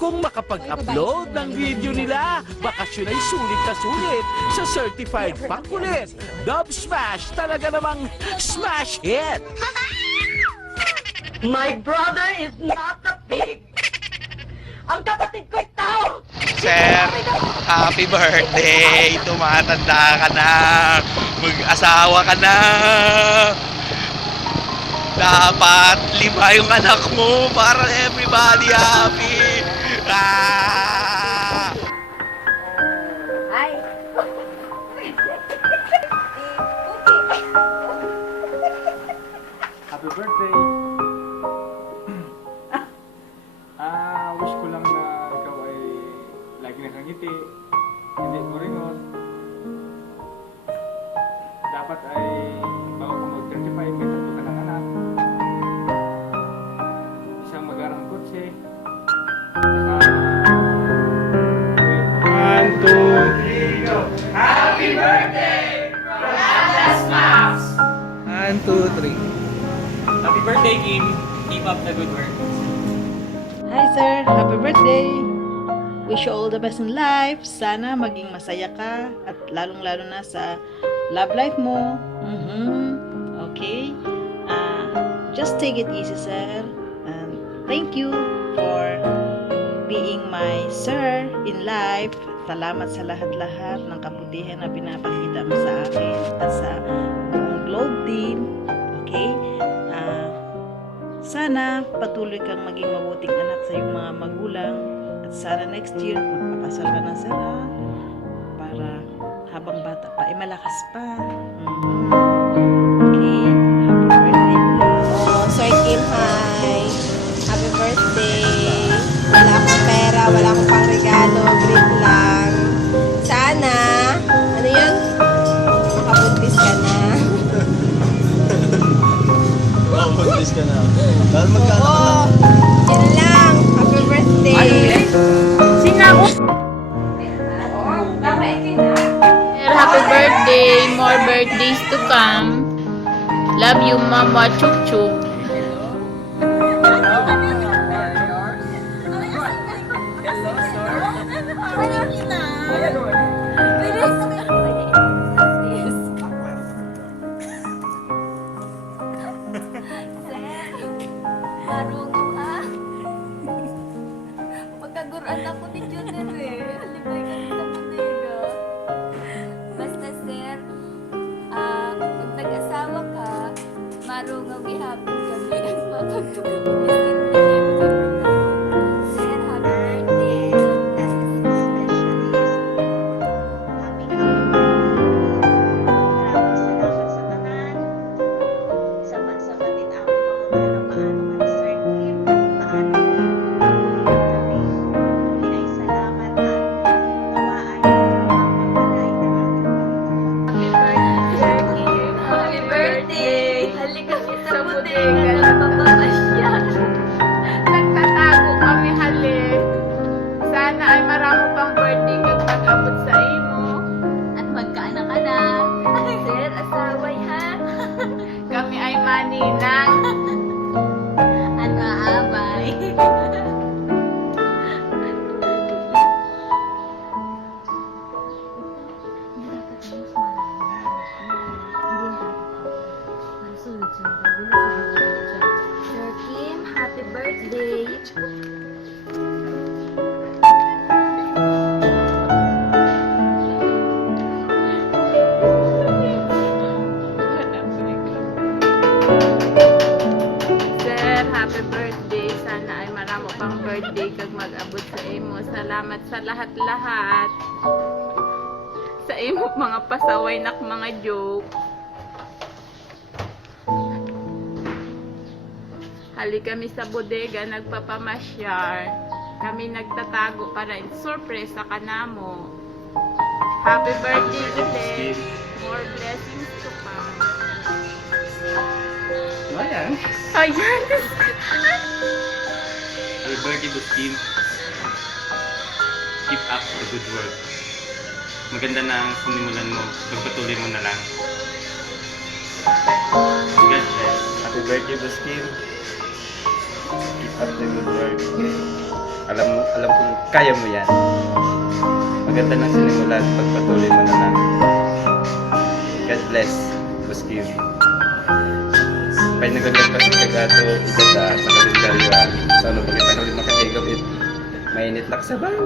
Kung makapag-upload ng video nila, bakasyon ay sulit na sulit sa Certified Pangkulit. Dub Smash, talaga namang smash hit! My brother is not a pig! Ang kapatid ko'y tao! Sir, happy birthday! Tumatanda ka na! Mag-asawa ka na! Dapat 5 yung anak mo para everybody happy! Ah! Ay! Happy birthday! Wish ko lang na ikaw ay lagi nakangiti, hindi muringot. Dapat ay bago ka mag-35, may 3 ka ng anak. Isang mag-arang kotse. Saka... 1, 2, 3, go! Happy birthday! From Atlas Maps! 1, 2, 3. Happy birthday, Kim! Keep up the good work. Hi sir, happy birthday! Wish you all the best in life. Sana maging masaya ka at lalong-lalo na sa love life mo. Okay? Just take it easy sir. And thank you for being my sir in life. Salamat sa lahat-lahat ng kabutihan na pinapakita mo sa akin at sa buong Globe team. Okay? Sana patuloy kang maging mabuting anak sa iyong mga magulang at sana next year magpakasal ka na sila para habang bata pa ay malakas pa. Okay, happy birthday. Oh, Sir Kim, hi. Happy birthday. Wala akong pera, wala akong pangregalo, greet lang. Sana, ano yun? Makabuntis ka na. Buntis ka na. Dahil magkano ka Oo, yun lang. Happy birthday. Happy birthday, more birthdays to come. Love you, Mama Chuk Chuk. Marunong ah. Magkaguran ako ni Junior eh. Alibay ka sa bodega. Basta sir, pag nag-asawa ka, marunong ihapon kami ang mapagtugabong biskin niya. Sir, happy birthday. Happy birthday! Halika sa bodega na papapasya. Nagtatago kami hali. Sana ay marami pang birthday kag mag-abot sa imo. At magkaanak ka na. Sir, asaway ha. Kami ay maninang. At maabay. Sir Kim, happy birthday! Sir, happy birthday. Sana ay marami pang birthday kag mag-abot sa imo. Salamat sa lahat-lahat. Sa imo mga pasaway nak mga joke. Hali kami sa bodega nagpapamasyar. Kami nagtatago para sorpresa ka namo. Happy birthday ulit. More blessings to come. Ayan. Ayan. Happy birthday, Buskin. Keep up the good work. Maganda na ang sinimulan mo. Pagpatuloy mo na lang. God bless. Happy birthday, Buskin. Keep up the good work. Alam kong kaya mo yan. Maganda ng sinimulan, pagpatuloy mo na lang. God bless, Boss Kim. Pay nagagad kasi kagato, idata sa kalendaryo. Sa ano, bakit ano ulit makahigap it. Mainit lang sa baw.